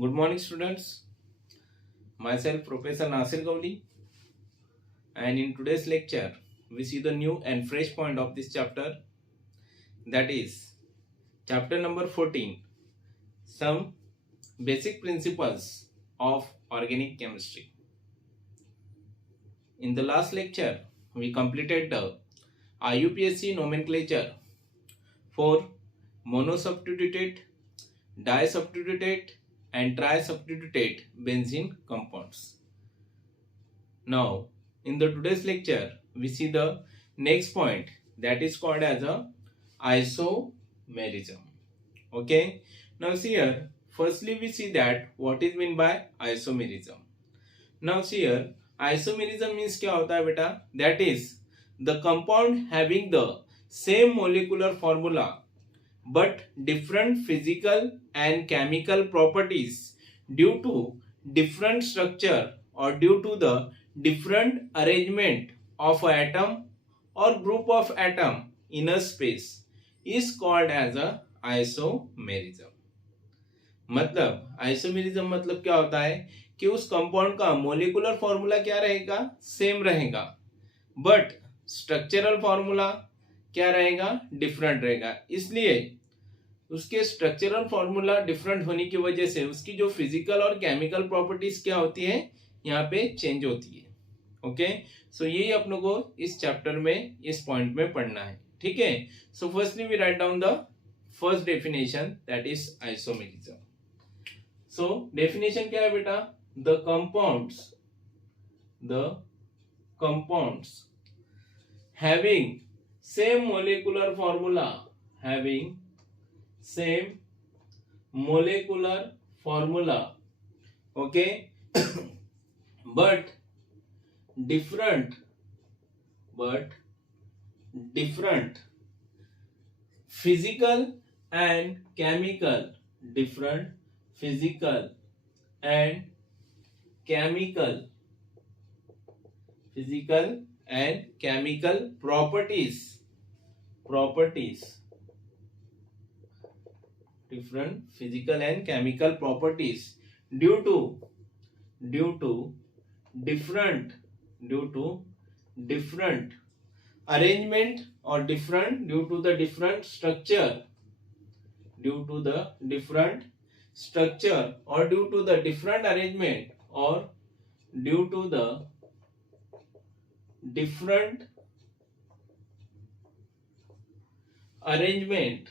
Good morning, students. Myself, Professor Nasir Gowli, and in today's lecture, we see the new and fresh point of this chapter, that is, chapter number 14, some basic principles of organic chemistry. In the last lecture, we completed the IUPAC nomenclature for monosubstituted, disubstituted, and trisubstituted benzene compounds. Now, in the today's lecture, we see the next point, that is called as a isomerism. Okay. Now see here, firstly we see that what is meant by isomerism. Now see here, isomerism means क्या होता है बेटा? That is the compound having the same molecular formula but different physical and chemical properties due to different structure or due to the different arrangement of an atom or group of atom in a space is called as a isomerism. मतलब isomerism मतलब क्या होता है कि उस compound का molecular formula क्या रहेगा, सेम रहेगा, बट स्ट्रक्चरल फॉर्मूला क्या रहेगा, डिफरेंट रहेगा. इसलिए उसके स्ट्रक्चरल फॉर्मूला डिफरेंट होने की वजह से उसकी जो फिजिकल और केमिकल प्रॉपर्टीज क्या होती है, यहाँ पे चेंज होती है. ओके, सो यही अपनों को इस चैप्टर में इस पॉइंट में पढ़ना है. ठीक है. So firstly we write down the first definition, that is isomerism. So definition क्या है बेटा? The compounds having same molecular formula, having same molecular formula, okay, but different physical and chemical, different physical and chemical properties, different physical and chemical properties due to different arrangement or due to the different structure, or due to the different arrangement, or due to the different arrangement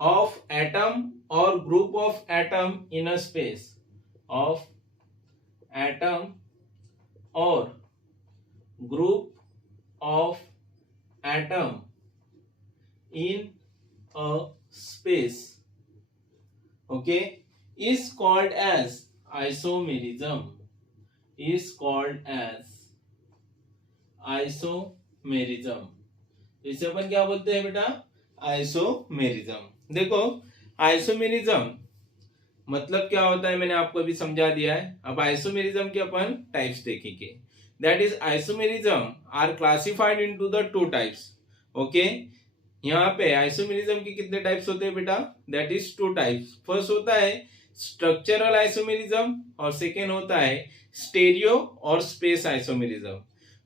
of atom or group of atom in a space, of atom or group of atom in a space, okay, is called as isomerism, इसे अपन क्या बोलते हैं बेटा? Isomerism. देखो, isomerism मतलब क्या होता है मैंने आपको अभी समझा दिया है. अब आइसोमेरिज्म के अपन टाइप्स देखेंगे. That is isomerism are classified into the two types. Okay, यहाँ पे आइसोमेरिज्म के कितने टाइप्स होते हैं बेटा? That is two types. First होता है स्ट्रक्चरल आइसोमेरिज्म और सेकेंड होता है स्टेरियो और स्पेस आइसोमेरिज्म.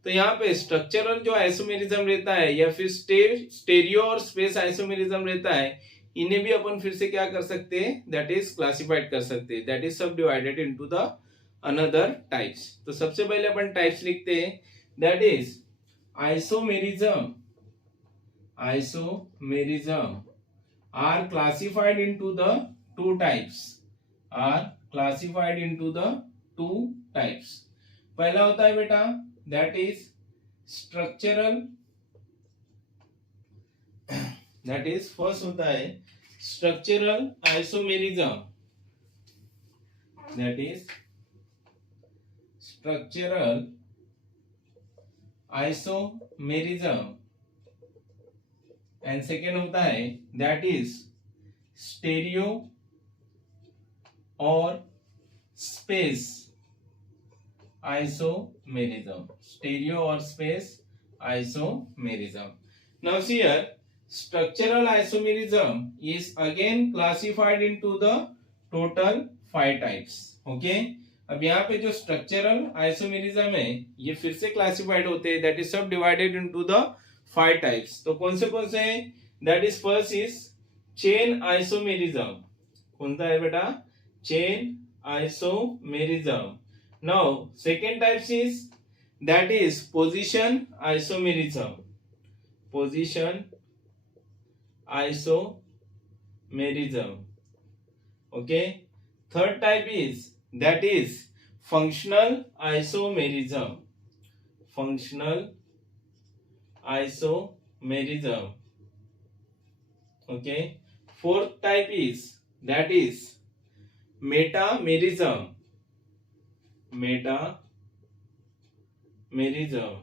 तो यहाँ पे स्ट्रक्चरल जो आइसोमेरिज्म रहता है या फिर स्टेरियो और स्पेस आइसोमेरिज्म रहता है, इन्हें भी अपन फिर से क्या कर सकते हैं, दैट इज क्लासिफाइड कर सकते हैं. That is subdivided into the another types. तो सबसे पहले अपन टाइप्स लिखते हैं. That is isomerism are classified into the two types. पहला होता है बेटा, that is structural, that is first होता है structural isomerism, that is structural isomerism, and second होता है that is stereo और space isomerism, stereo or space isomerism. Now see here, structural isomerism is again classified into the total 5 types. Okay, अब यहाँ पे जो structural isomerism है ये फिर से क्लासिफाइड होते हैं, that is subdivided into the 5 types. तो कौन से हैं? That is first is chain isomerism. कौन सा है बेटा? Chain isomerism. Now second types is that is position isomerism. Position isomerism. Okay, third type is that is functional isomerism. Functional isomerism. Okay, fourth type is that is metamerism. Metamerism.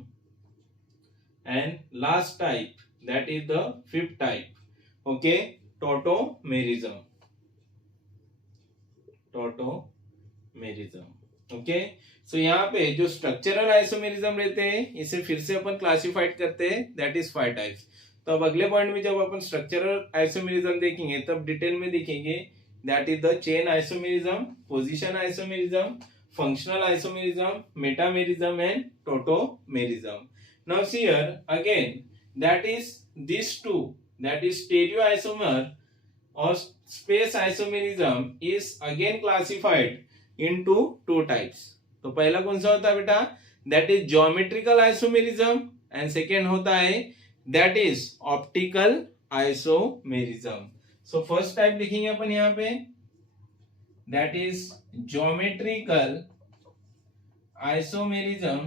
And last type, that is the fifth type. Okay, tautomerism. Okay, so यहाँ पे जो structural isomerism रहते हैं इसे फिर से अपन classified करते हैं, दैट इज 5 टाइप्स. तो अब अगले पॉइंट में जब अपन स्ट्रक्चरल आइसोमेरिज्म देखेंगे तब डिटेल में देखेंगे, that is the chain isomerism, position isomerism, functional isomerism, metamerism and tautomerism. Now see here again that is this too, that is stereoisomer or space isomerism is again classified into 2 types. तो पहला कौन सा होता है बेटा? that is geometrical isomerism and second होता है that is optical isomerism. so first type लिखेंगे अपन यहाँ पे, that is geometrical isomerism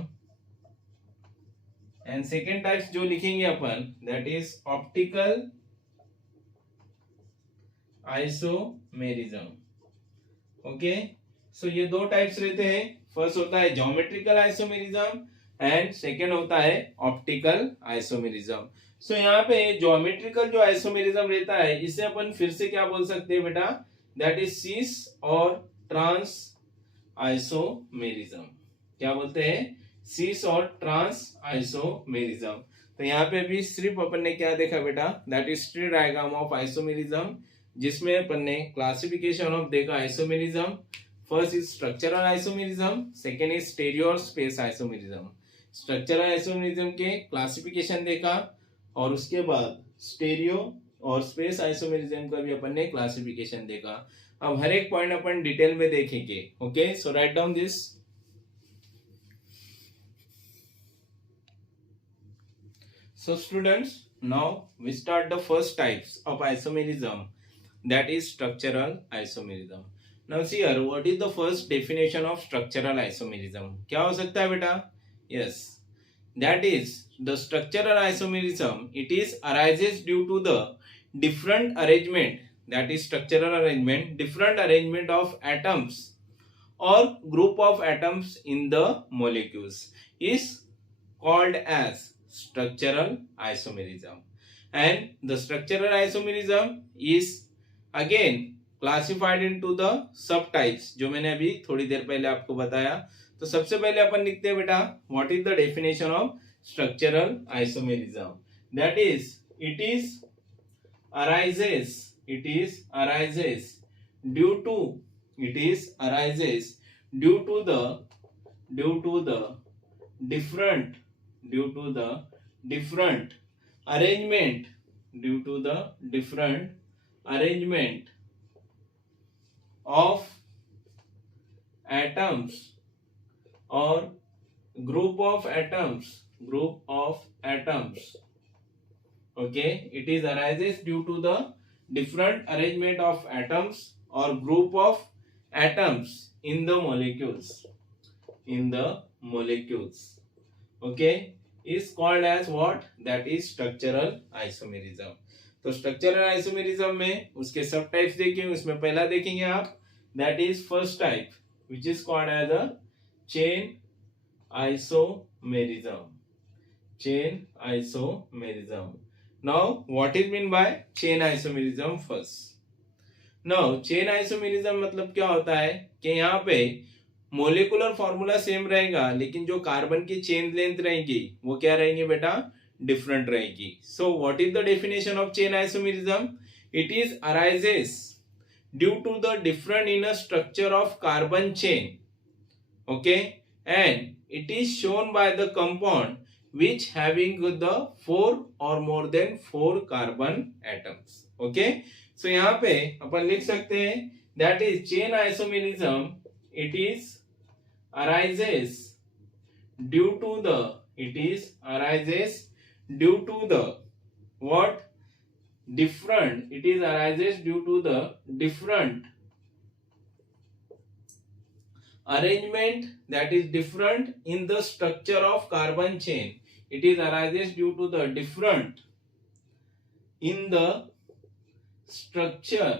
and second types जो लिखेंगे अपन that is optical isomerism. Okay, so ये 2 टाइप्स रहते हैं. फर्स्ट होता है ज्योमेट्रिकल आइसोमेरिज्म एंड सेकेंड होता है ऑप्टिकल आइसोमेरिज्म. सो यहाँ पे ज्योमेट्रिकल जो आइसोमेरिज्म रहता है इसे अपन फिर से क्या बोल सकते हैं बेटा? दैट इज सीस और ट्रांस आइसोमेरिज्म. क्या बोलते हैं? सीस और ट्रांस आइसोमेरिज्म. तो यहाँ पे भी सिर्फ अपन ने क्या देखा बेटा? That is tree diagram of isomerism, जिसमें अपन ने क्लासिफिकेशन ऑफ देखा isomerism. First is structural isomerism, second is stereo और स्पेस आइसोमेरिज्म. स्ट्रक्चरल आइसोमेरिज्म के क्लासिफिकेशन देखा और उसके बाद स्टेरियो और स्पेस आइसोमेरिज्म का भी अपन ने क्लासिफिकेशन देखा. अब हर एक पॉइंट अपन डिटेल में देखेंगे. Okay, so right down this. So students, now we start the first types of isomerism, that is structural isomerism. Now see here, what is the first definition of structural isomerism? क्या हो सकता है बेटा? Yes, that is the structural isomerism. It is arises due to the different arrangement, that is structural arrangement, different arrangement of atoms or group of atoms in the molecules is called as structural isomerism. And the structural isomerism is again classified into the subtypes, जो मैंने अभी थोड़ी देर पहले आपको बताया. तो सबसे पहले अपन लिखते हैं बेटा, what is the definition of structural isomerism? That is, it arises due to the different arrangement of atoms or group of atoms. Okay, it is arises due to the different arrangement of atoms or group of atoms in the molecules. Okay, is called as what? That is structural isomerism. तो structural isomerism में उसके सब types देखेंगे. उसमें पहला देखेंगे आप, that is first type which is called as a chain isomerism. Now what is mean by chain isomerism? First, now chain isomerism मतलब क्या होता है कि यहाँ पे मोलिकुलर फॉर्मूला सेम रहेगा लेकिन जो कार्बन की चेन लेंथ रहेगी वो क्या रहेंगी बेटा? डिफरेंट रहेगी. So what is the definition of chain isomerism? It is arises due to the different inner structure of carbon chain. Okay, and it is shown by the compound which having the 4 or more than 4 carbon atoms. Okay, so यहाँ पे अपन लिख सकते हैं that is chain isomerism. It is arises due to the what different, it is arises due to the different arrangement, that is different in the structure of carbon chain. It is arises due to the different in the structure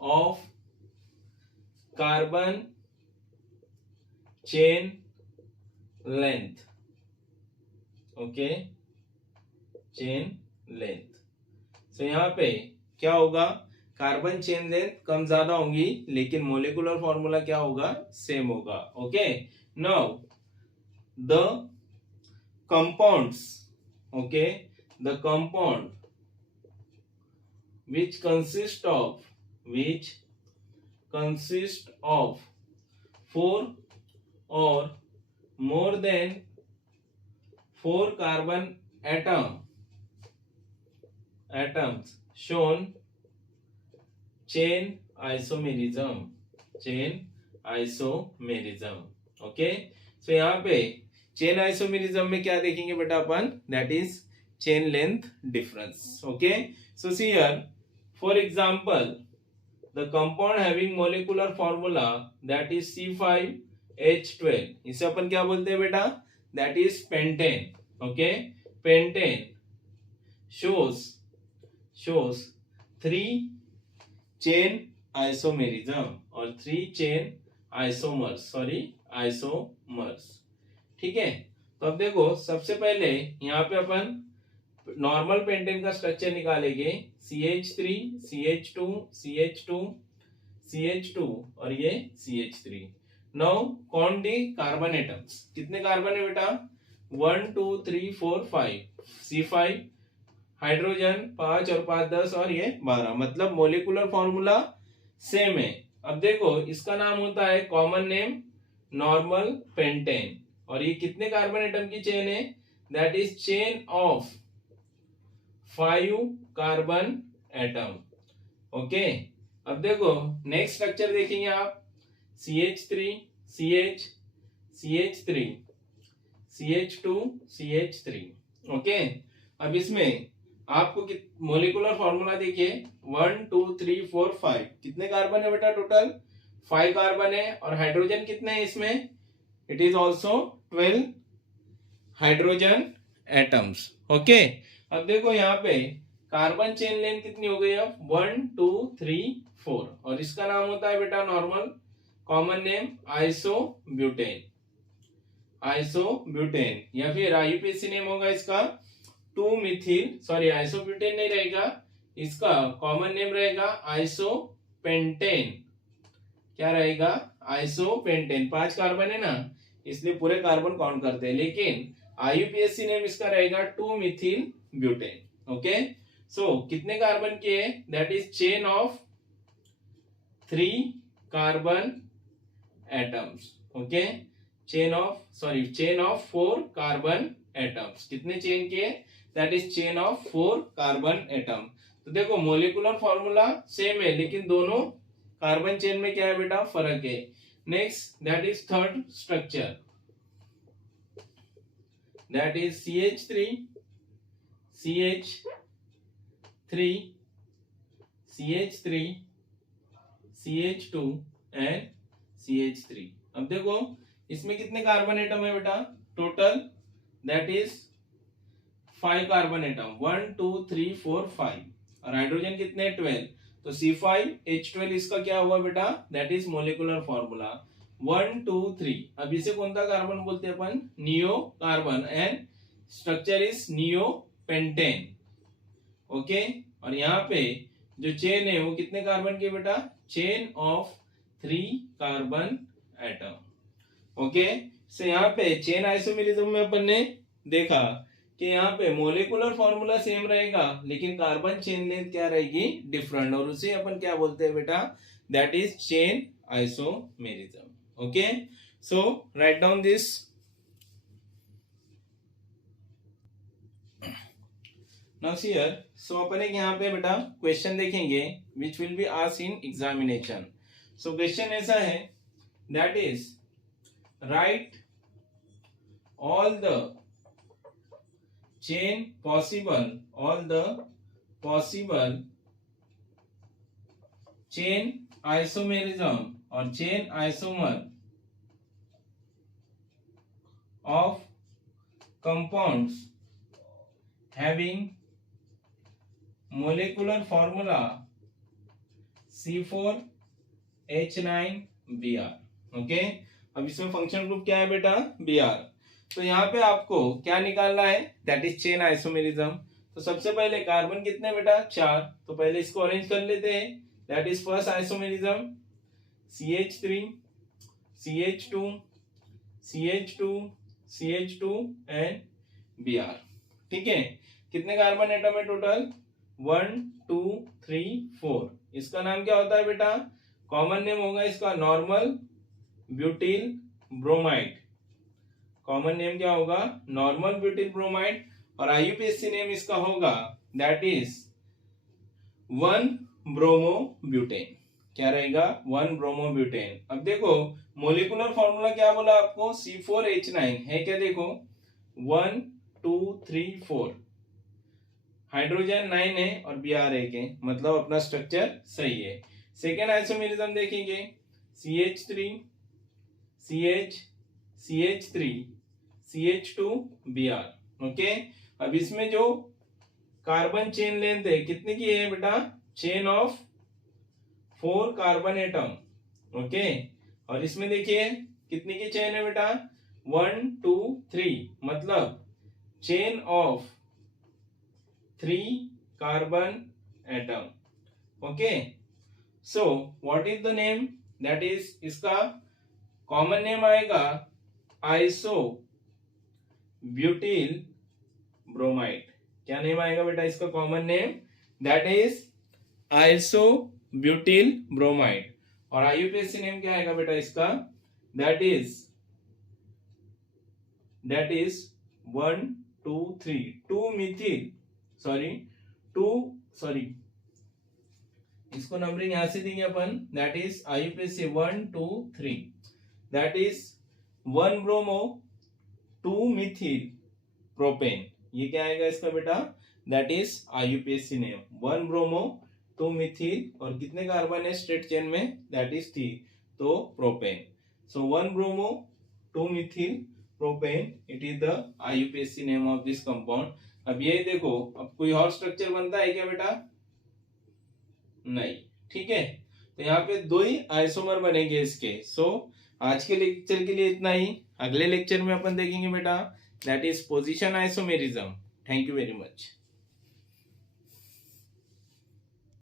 of carbon chain length. Okay, chain length. So यहाँ पे क्या होगा, carbon chain length कम ज्यादा होंगी लेकिन molecular formula क्या होगा, same होगा. Okay, now the compounds, okay, the compound which consist of 4 or more than 4 carbon atoms shown chain isomerism. Okay, so यहाँ पे चेन आइसोमेरिज्म में क्या देखेंगे बेटा अपन, that is chain length difference. Okay, so see here for example the compound having molecular formula that is C5H12, इसे अपन क्या बोलते हैं बेटा, that is pentane. Okay, pentane shows 3 chain isomerism और 3 चेन आइसोमर्स. ठीक है, तो अब देखो सबसे पहले यहाँ पे अपन नॉर्मल पेंटेन का स्ट्रक्चर निकालेंगे. CH3 CH2 CH2 CH2 और ये CH3. Now count the carbon atoms. कितने कार्बन है बेटा, 1 2 3 4 5. C5 हाइड्रोजन 5 और 5 10 और ये 12, मतलब मोलिकुलर फॉर्मूला सेम है. अब देखो इसका नाम होता है कॉमन नेम नॉर्मल पेंटेन और ये कितने कार्बन एटम की चेन है, that is chain of 5 carbon atom. Okay, अब देखो नेक्स्ट स्ट्रक्चर देखेंगे आप, CH3 CH CH3 CH2 CH3. Okay, अब इसमें आपको मोलिकुलर फॉर्मूला देखिए 1 2 3 4 5, कितने कार्बन है बेटा, टोटल 5 कार्बन है और हाइड्रोजन कितने हैं इसमें, it is also 12 hydrogen atoms. Okay, अब देखो यहाँ पे कार्बन चेन लेंथ कितनी हो गई, अब 1 2 3 4 और इसका नाम होता है बेटा नॉर्मल कॉमन नेम आइसोब्यूटेन या फिर IUPAC नेम होगा इसका 2 मिथिल, सॉरी आइसोब्यूटेन नहीं रहेगा, इसका कॉमन नेम रहेगा आइसोपेंटेन. क्या रहेगा, आइसोपेंटेन. 5 कार्बन है ना, इसलिए पूरे कार्बन काउंट करते हैं, लेकिन IUPAC नेम इसका रहेगा 2 मिथिल ब्यूटेन. ओके, सो कितने कार्बन के है, that is chain of 3 carbon atoms. Okay, chain of 4 carbon atoms. कितने चेन के, that is chain of 4 carbon atom. तो देखो मोलिकुलर फॉर्मूला सेम है लेकिन दोनों कार्बन चेन में क्या है बेटा, फर्क है. Next that is third structure, that is CH3 CH3 CH2 and CH3. अब देखो इसमें कितने कार्बन एटम है बेटा, total that is 5 carbon atom, 1 2 3 4 5 और हाइड्रोजन कितने 12. तो C5H12 इसका क्या हुआ बेटा, दैट इज मोलिकुलर फॉर्मूला 1 2 3. अब इसे कौन सा कार्बन बोलते हैं अपन, neo carbon and structure is neo pentane. Okay, और यहाँ पे जो चेन है वो कितने कार्बन की बेटा, chain of 3 carbon atom. Okay, से यहाँ पे चेन आइसोमेरिज्म में अपन ने देखा कि यहाँ पे मोलिकुलर फॉर्मूला सेम रहेगा लेकिन कार्बन चेन लेंथ क्या रहेगी, डिफरेंट, और उसे अपन क्या बोलते हैं बेटा, that is chain isomerism. Okay, so right down this. Now here, so अपन एक यहाँ पे बेटा क्वेश्चन देखेंगे which will be asked in examination. So question ऐसा है, that is right all the possible chain isomerism or chain isomer of compounds having molecular formula C4H9Br. Okay, अब इसमें फंक्शन ग्रुप क्या है बेटा, Br. तो यहाँ पे आपको क्या निकालना है, दैट इज चेन आइसोमेरिज्म. तो सबसे पहले कार्बन कितने बेटा, 4. तो पहले इसको अरेंज कर लेते हैं. That is first isomerism, CH3 CH2 CH2 CH2 and Br. ठीक है, कितने कार्बन एटम है टोटल, 1 2 3 4. इसका नाम क्या होता है बेटा, कॉमन नेम होगा इसका normal butyl bromide. Common name क्या होगा, नॉर्मल ब्यूटिल ब्रोमाइड. और आईयूपीएसी नेम इसका होगा दैट इज 1 ब्रोमो ब्यूटेन. क्या रहेगा, 1 ब्रोमो ब्यूटेन. अब देखो मोलिकुलर फॉर्मूला क्या बोला आपको, C4H9 है क्या, देखो 1 2 3 4, हाइड्रोजन 9 है और Br 1 है, मतलब अपना स्ट्रक्चर सही है. सेकेंड आइसोमेरिज्म देखेंगे, CH3 CH CH3 CH2 Br. Okay, अब इसमें जो कार्बन चेन लेंथ है कितनी की है बेटा, chain of 4 carbon atom. Okay, और इसमें देखिए कितनी की चेन है बेटा, 1 2 3, मतलब chain of 3 carbon atom. Okay, so what is the name, that is इसका कॉमन नेम आएगा आइसो ब्यूटिल ब्रोमाइड. क्या नेम आएगा बेटा इसका common name, that is iso butyl bromide. और आईयूपीएसी नेम क्या आएगा बेटा इसका, दैट इज 1 2 3 2 मिथिल सॉरी इसको नंबरिंग यहां से देंगे अपन, that is IUPAC 1 2 3, that is 1 bromo 2 methyl propane. ये क्या आएगा इसका बेटा, that is IUPAC name 1 bromo 2 Mithil, और कितने कार्बन है स्ट्रेट चेन में, दैट इज 3, तो propane. So 1 bromo 2 methyl propane, it is the IUPAC name of this compound. अब ये देखो, अब कोई और स्ट्रक्चर बनता है क्या बेटा, नहीं. ठीक है, तो यहाँ पे 2 ही आइसोमर बनेंगे इसके. सो आज के लेक्चर के लिए इतना ही. अगले लेक्चर में अपन देखेंगे बेटा that is position isomerism. Thank you very much.